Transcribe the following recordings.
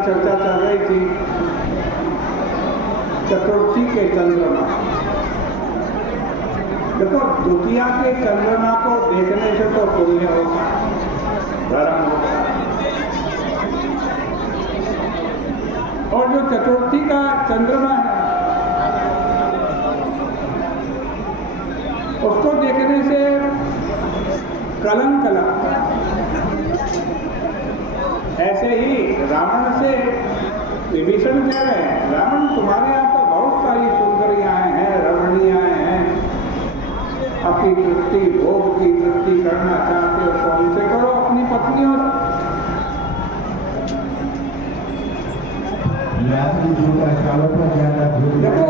हमारी चर्चा चल रही थी चतुर्थी के चंद्रमा। देखो, द्वितीया के चंद्रमा को देखने से तो पुण्य होगा, धर्म होगा, और जो चतुर्थी का चंद्रमा है उसको देखने से कलंक लगता है। ऐसे ही रावण से विभीषण कह रहे हैं, रावण तुम्हारे यहाँ तो बहुत सारी सुंदरियाँ हैं, रमणीयाँ हैं, अपनी तृप्ति, भोग की तृप्ति करना चाहते हो तो उनसे करो, अपनी पत्नियों से। देखो,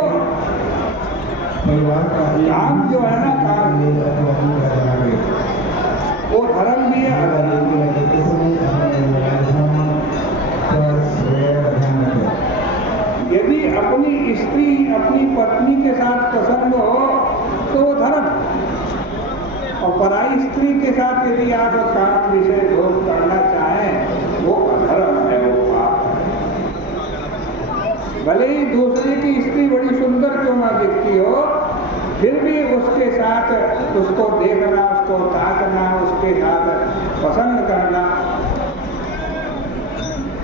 काम जो है ना, काम वो धर्म भी है, अधर्म भी है। यदि अपनी स्त्री अपनी पत्नी के साथ प्रसन्न हो तो वो धर्म, और पराई स्त्री के साथ यदि आप काम विषय भोग करना चाहें वो अधर्म है, वो पाप है। भले ही दूसरे की स्त्री बड़ी सुंदर क्यों ना दिखती हो, फिर भी उसके साथ उसको देखना, उसको ताकना, उसके साथ पसंद करना,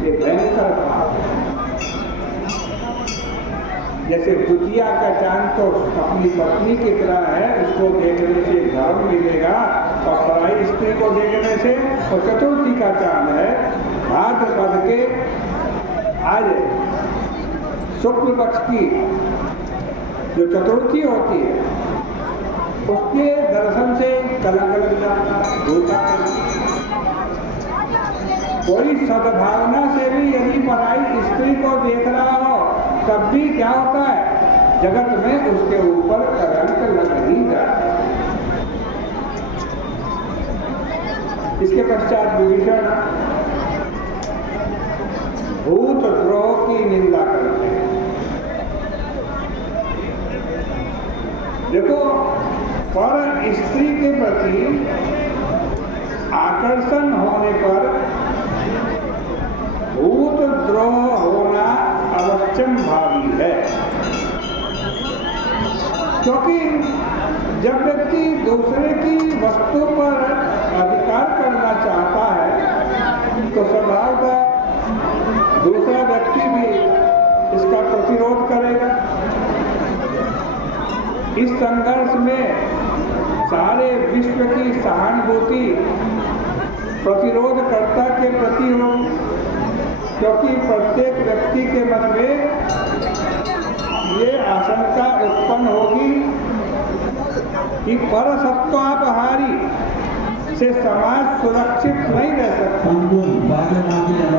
ये भयंकर पाप है। जैसे द्वितीया का चांद तो अपनी पत्नी की तरह है, उसको देखने से धर्म मिलेगा, और पराई स्त्री को देखने से, और चतुर्थी का चांद है भाद्रपद के आज शुक्ल पक्ष की जो चतुर्थी होती है उसके दर्शन से कलंक लग जाता है, धोखा। कोई सद्भावना से भी यदि पराई स्त्री को देख रहा हो तब भी क्या होता है, जगत में उसके ऊपर कलंक लग ही जाता है। इसके पश्चात विभीषण भूत द्रोह की निंदा करते हैं। देखो, पर स्त्री के प्रति आकर्षण होने पर भूत द्रोह होना अवश्यम भावी है, क्योंकि जब व्यक्ति दूसरे की वस्तु पर अधिकार करना चाहता है तो स्वभावतः दूसरा व्यक्ति भी इसका प्रतिरोध करेगा। इस संघर्ष में सारे विश्व की सहानुभूति प्रतिरोधकर्ता के प्रति होगी, क्योंकि प्रत्येक व्यक्ति के मन में ये आशंका उत्पन्न होगी कि परसत्वापहारी से समाज सुरक्षित नहीं रह सकता,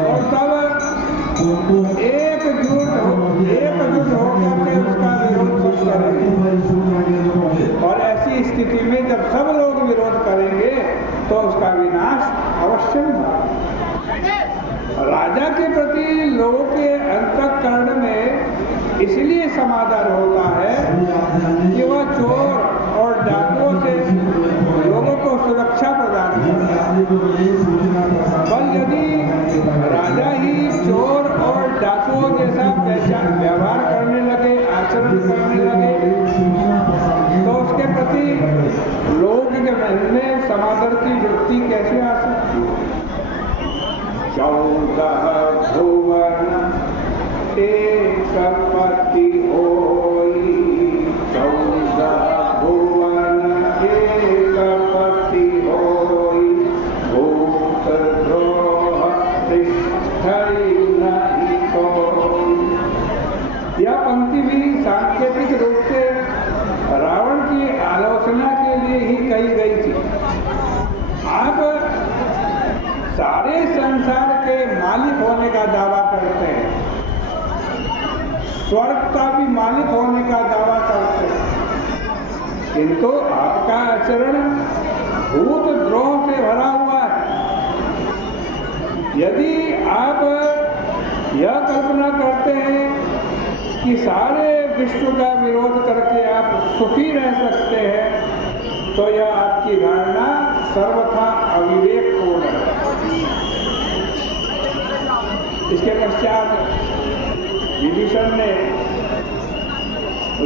और तब एकजुट होकर उसका विरोध करेंगे, और ऐसी स्थिति में जब सब लोग विरोध करेंगे तो उसका विनाश अवश्य होगा। राजा के प्रति लोगों के अंतःकरण में इसलिए समादर होता है कि वह चोर और डाकुओं से लोगों को सुरक्षा प्रदान करता है। पर यदि राजा ही चोर और डाकुओं जैसा व्यवहार करने लगे, आचरण करने लगे, तो उसके प्रति लोग के मन में समादर की वृत्ति कैसे आ सकती है। 14 भुवन एक पति होई, 14 भुवन एक पति होई, भूत द्रोह तिष्ठई नहीं कोई। यह पंक्ति भी सांकेतिक रूप से रावण की आलोचना के लिए ही कही गई थी। आप सारे संसार के मालिक होने का दावा करते हैं, स्वर्ग का भी मालिक होने का दावा करते हैं, किंतु आपका आचरण भूत द्रोह से भरा हुआ है। यदि आप यह कल्पना करते हैं कि सारे विश्व का विरोध करके आप सुखी रह सकते हैं तो यह आपकी धारणा सर्वथा अविवेकपूर्ण है। इसके पश्चात विभीषण ने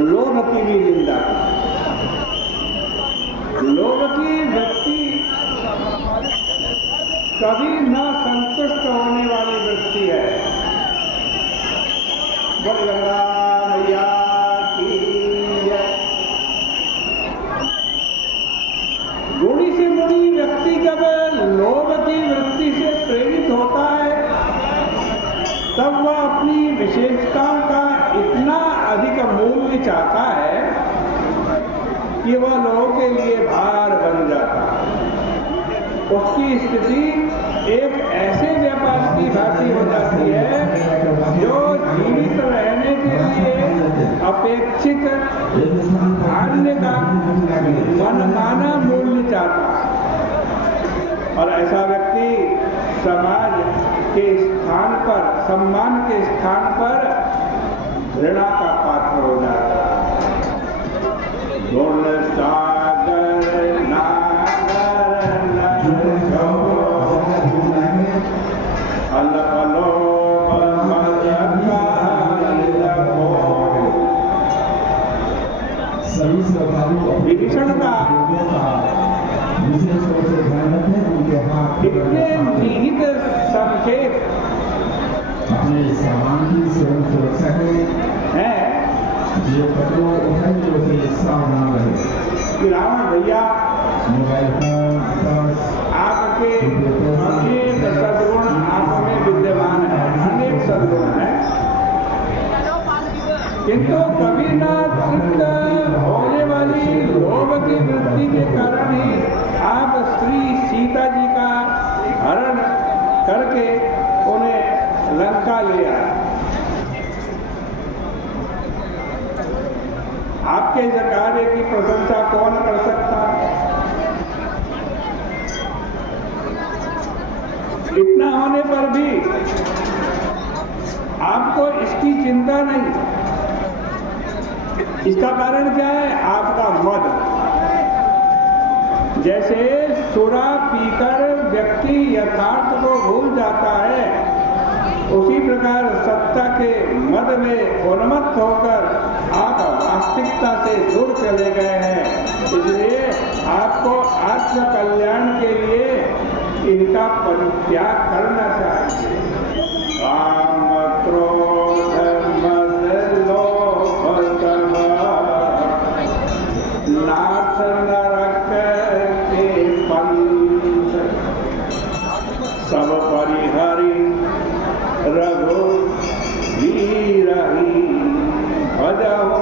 लोभ की भी निंदा की। लोभ की वृत्ति कभी न संतुष्ट होने वाली वृत्ति है। बोल गंगा मैया की जय। गुणी से गुणी व्यक्ति जब लोभ की वृत्ति से प्रेरित होता है तब वह अपनी विशेषताओं का इतना अधिक मूल्य चाहता है कि वह लोगों के लिए भार बन जाता है। उसकी स्थिति एक ऐसे व्यापार की भांति हो जाती है जो जीवित रहने के लिए अपेक्षित धान्य का मनमाना मूल्य चाहता है। और ऐसा व्यक्ति समाज के स्थान पर, सम्मान के स्थान पर घृणा का पात्र हो जाता है। गुण सागर नागर विभीषण का इतने निहित संकेत अपने सामान की सुरक्षा के है जो पत्रों जो से सावधान रहे कि रावण भैया मोबाइल फोन आपके अनेक सद्गुण आप में विद्यमान है, अनेक सद्गुण है, किंतु कभी न तृप्त होने वाली लोभ की वृत्ति के कारण ही आप श्री सीता जी का हरण करके उन्हें लंका ले आए। आपके इस कार्य की प्रशंसा कौन कर सकता है? इतना होने पर भी आपको इसकी चिंता नहीं। इसका कारण क्या है? आपका मद। जैसे सुरा पीकर व्यक्ति यथार्थ को भूल जाता है, उसी प्रकार सत्ता के मद में उन्मत्त होकर आप वास्तविकता से दूर चले गए हैं। इसलिए आपको आत्म कल्याण के लिए इनका परित्याग करना चाहिए। काम क्रोध मद लोभ नाथ नरक के पंथ सब परिहरि रघुवीरहि भजहु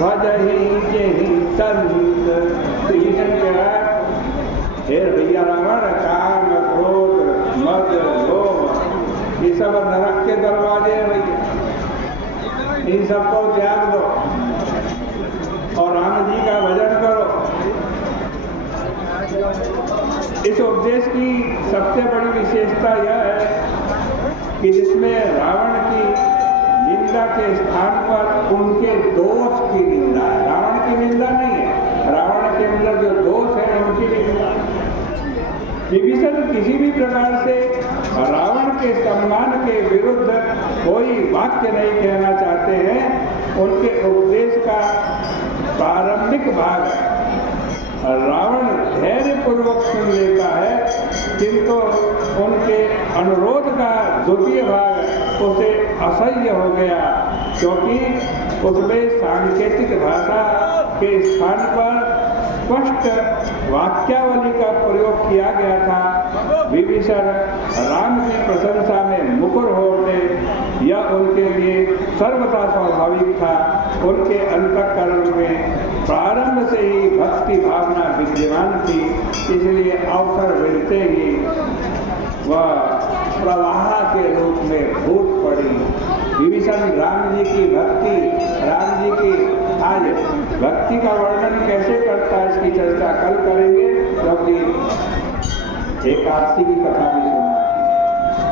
भजहि जेहि संत। विभीषण कह हे भैया रावण, काम क्रोध मद लोभ ये सब नरक के दरवाजे हैं भैया, इन सबको त्याग दो और राम जी का भजन करो। इस उपदेश की सबसे बड़ी विशेषता यह है कि जिसमें रावण की निंदा के स्थान पर उनके दोष की निंदा है। रावण की निंदा नहीं है, रावण के अंदर जो दोष है उनकी निंदा। विभीषण किसी भी प्रकार से रावण के सम्मान के विरुद्ध कोई वाक्य नहीं कहना चाहते हैं। उनके उपदेश का प्रारंभिक भाग रावण धैर्य पूर्वक सुन लेता है, किंतु उनके अनुरोध का द्वितीय भाग उसे असह्य हो गया, क्योंकि उसमें सांकेतिक भाषा के स्थान पर स्पष्ट वाक्यावली का प्रयोग किया गया था। विभीषण राम की प्रशंसा में मुखर हो उठे, यह उनके लिए सर्वथा स्वाभाविक था। उनके अंतःकरण में प्रारंभ से ही भक्ति भावना विद्यमान थी, इसलिए अवसर मिलते ही वह प्रवाह के रूप में फूट पड़ी। विभीषण राम जी की भक्ति, राम जी की आज भक्ति का वर्णन कैसे करता है इसकी चर्चा कल करेंगे, क्योंकि एकादशी की कथा में